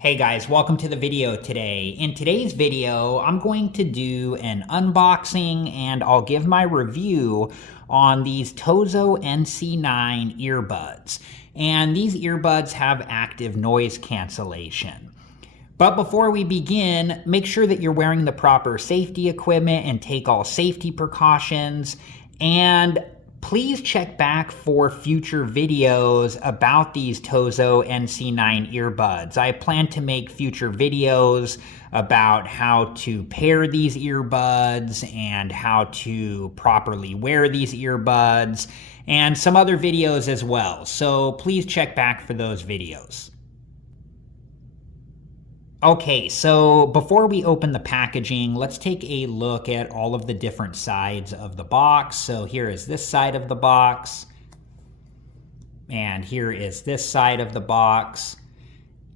Hey guys, welcome to the video today. In today's video, I'm going to do an unboxing and I'll give my review on these Tozo NC9 earbuds. And these earbuds have active noise cancellation. But before we begin, make sure that you're wearing the proper safety equipment and take all safety precautions. And please check back for future videos about these Tozo NC9 earbuds. I plan to make future videos about how to pair these earbuds and how to properly wear these earbuds and some other videos as well. So please check back for those videos. Okay, so before we open the packaging, let's take a look at all of the different sides of the box. So here is this side of the box, and here is this side of the box.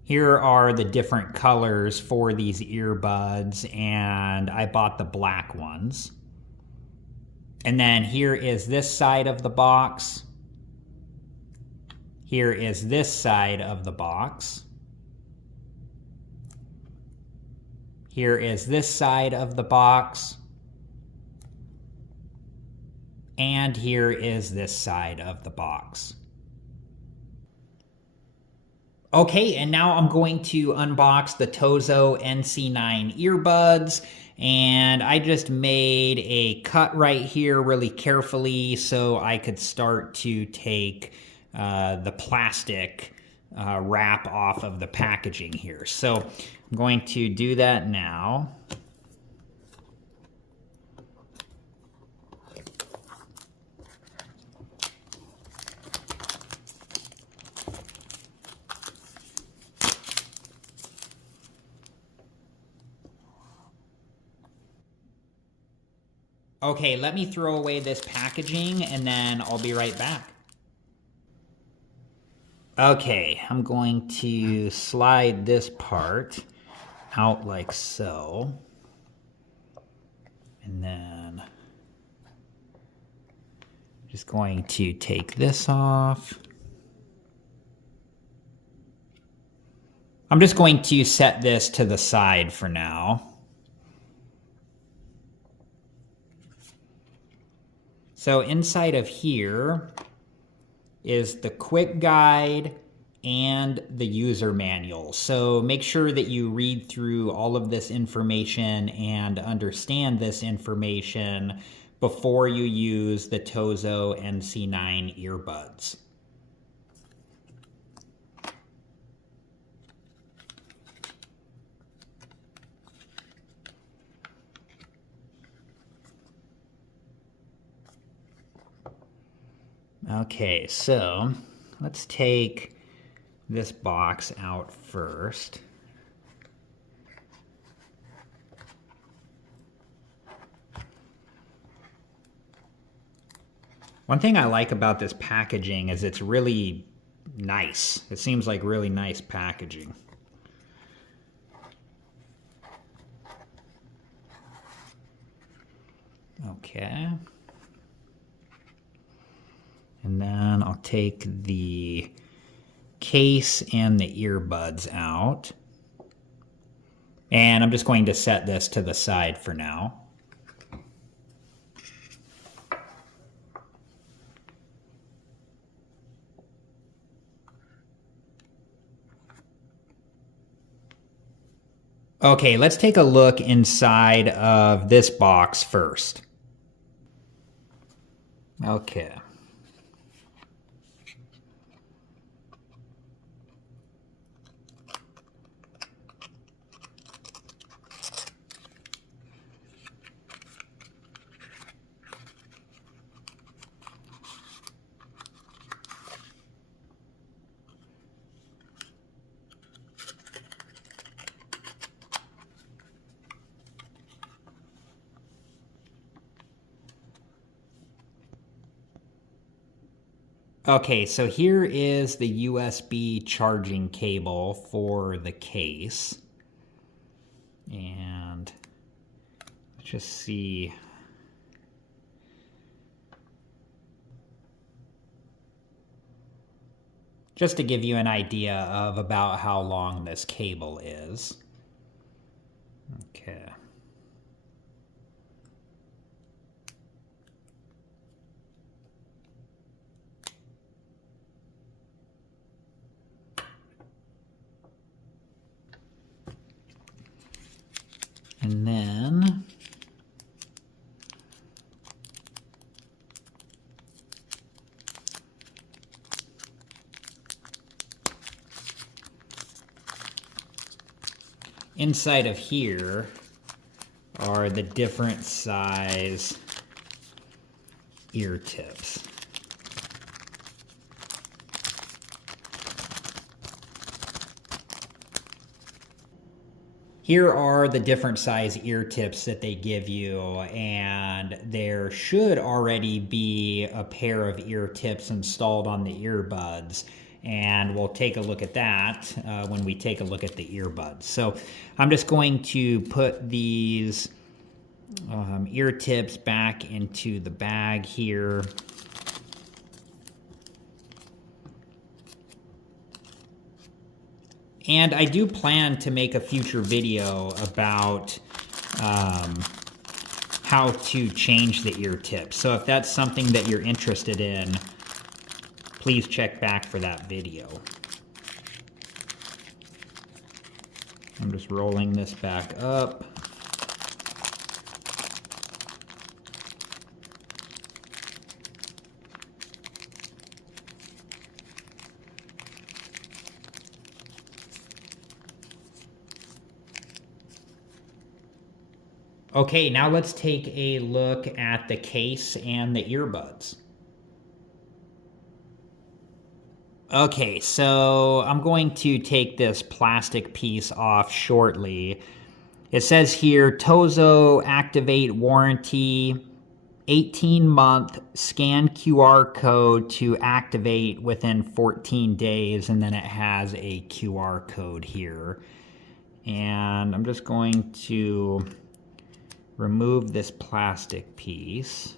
Here are the different colors for these earbuds, and I bought the black ones. And then here is this side of the box. Here is this side of the box. Here is this side of the box. And here is this side of the box. Okay, and now I'm going to unbox the Tozo NC9 earbuds. And I just made a cut right here really carefully so I could start to take the plastic wrap off of the packaging here. So I'm going to do that now. Okay, let me throw away this packaging and then I'll be right back. Okay, I'm going to slide this part out like so. And then just going to take this off. I'm just going to set this to the side for now. So inside of here is the quick guide and the user manual. So make sure that you read through all of this information and understand this information before you use the Tozo NC9 earbuds. Okay, so let's take this box out first. One thing I like about this packaging is it's really nice. It seems like really nice packaging. Okay. And then I'll take the case and the earbuds out. And I'm just going to set this to the side for now. Okay, let's take a look inside of this box first. Okay. Okay, so here is the USB charging cable for the case. And let's just see. just to give you an idea of about how long this cable is. Okay. And then inside of here are the different size ear tips. Here are the different size ear tips that they give you, and there should already be a pair of ear tips installed on the earbuds. And we'll take a look at that when we take a look at the earbuds. So I'm just going to put these ear tips back into the bag here. And I do plan to make a future video about how to change the ear tips. So if that's something that you're interested in, please check back for that video. I'm just rolling this back up. Okay, now let's take a look at the case and the earbuds. Okay, so I'm going to take this plastic piece off shortly. It says here, Tozo Activate Warranty, 18-month scan QR code to activate within 14 days, and then it has a QR code here. And I'm just going to remove this plastic piece.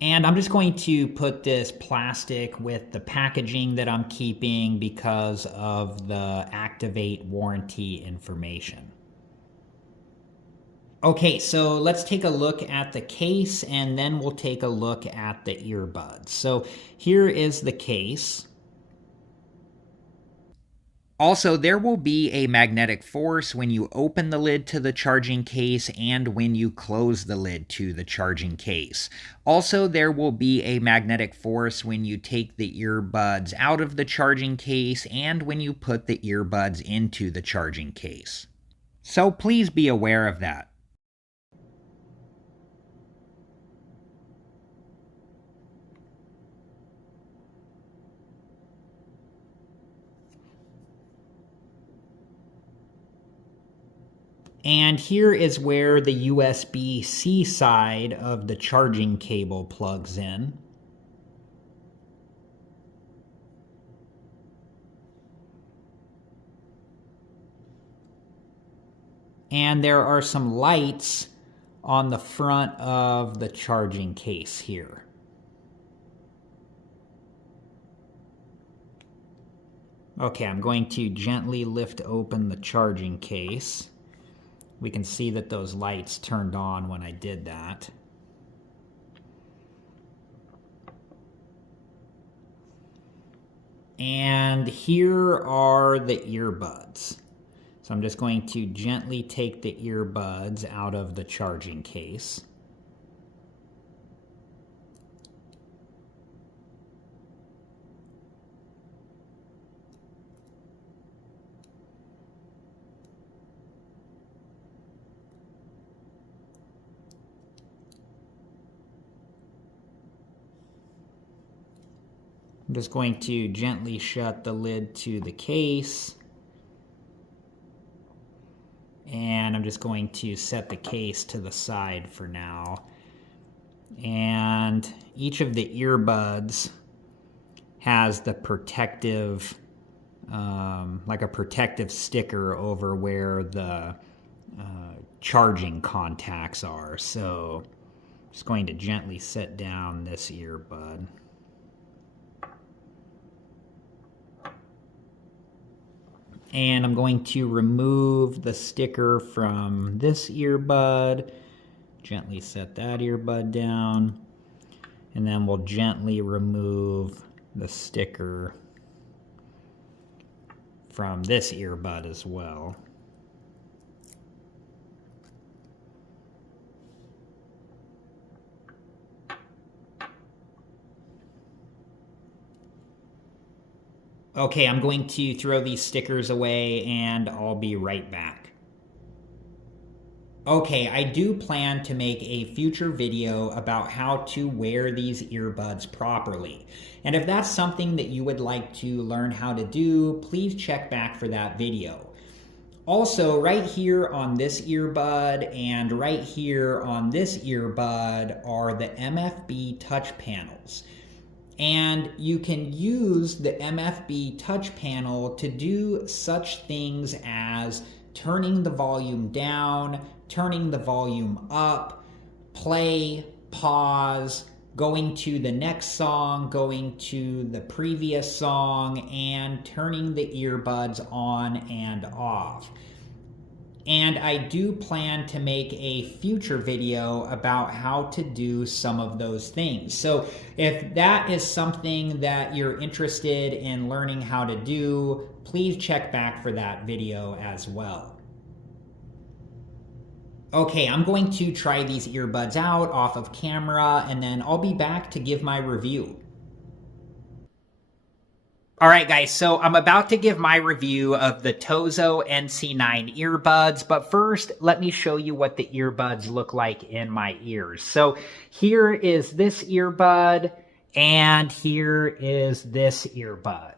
And I'm just going to put this plastic with the packaging that I'm keeping because of the Activate warranty information. Okay, so let's take a look at the case and then we'll take a look at the earbuds. So here is the case. Also, there will be a magnetic force when you open the lid to the charging case and when you close the lid to the charging case. Also, there will be a magnetic force when you take the earbuds out of the charging case and when you put the earbuds into the charging case. So please be aware of that. And here is where the USB-C side of the charging cable plugs in. And there are some lights on the front of the charging case here. Okay, I'm going to gently lift open the charging case. We can see that those lights turned on when I did that. And here are the earbuds. So I'm just going to gently take the earbuds out of the charging case. I'm just going to gently shut the lid to the case. And I'm just going to set the case to the side for now. And each of the earbuds has the protective, like a protective sticker over where the charging contacts are. So I'm just going to gently set down this earbud. And I'm going to remove the sticker from this earbud. Gently set that earbud down. And then we'll gently remove the sticker from this earbud as well. Okay, I'm going to throw these stickers away and I'll be right back. Okay, I do plan to make a future video about how to wear these earbuds properly. And if that's something that you would like to learn how to do, please check back for that video. Also, right here on this earbud and right here on this earbud are the MFB touch panels. And you can use the MFB touch panel to do such things as turning the volume down, turning the volume up, play, pause, going to the next song, going to the previous song, and turning the earbuds on and off. And I do plan to make a future video about how to do some of those things. So if that is something that you're interested in learning how to do, please check back for that video as well. Okay, I'm going to try these earbuds out off of camera, and then I'll be back to give my review. All right, guys, so I'm about to give my review of the Tozo NC9 earbuds, but first, let me show you what the earbuds look like in my ears. So here is this earbud, and here is this earbud.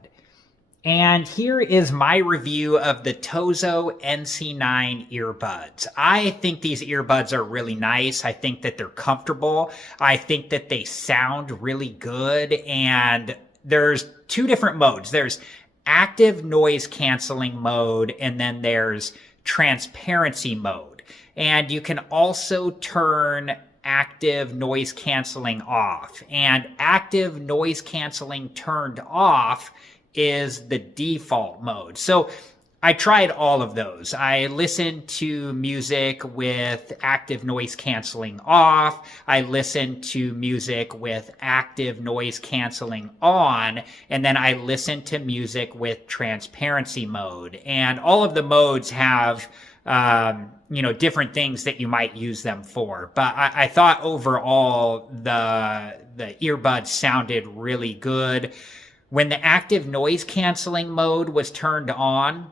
And here is my review of the Tozo NC9 earbuds. I think these earbuds are really nice. I think that they're comfortable. I think that they sound really good, and there's two different modes. There's active noise canceling mode, and then there's transparency mode. And you can also turn active noise canceling off. And active noise canceling turned off is the default mode. So I tried all of those. I listened to music with active noise canceling off. I listened to music with active noise canceling on. And then I listened to music with transparency mode. And all of the modes have, different things that you might use them for. But I thought overall the earbuds sounded really good. When the active noise canceling mode was turned on,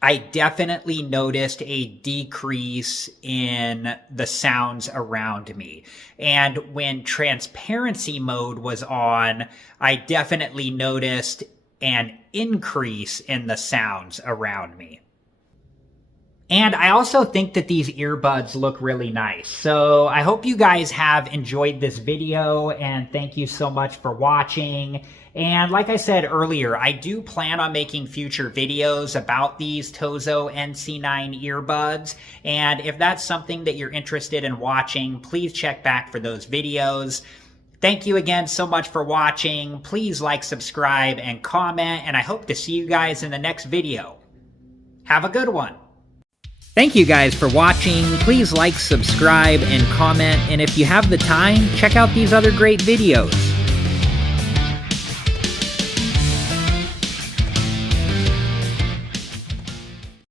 I definitely noticed a decrease in the sounds around me. And when transparency mode was on, I definitely noticed an increase in the sounds around me. And I also think that these earbuds look really nice. So I hope you guys have enjoyed this video, and thank you so much for watching. And like I said earlier, I do plan on making future videos about these Tozo NC9 earbuds. And if that's something that you're interested in watching, please check back for those videos. Thank you again so much for watching. Please like, subscribe, and comment, and I hope to see you guys in the next video. Have a good one. Thank you guys for watching. Please like, subscribe, and comment. And if you have the time, check out these other great videos.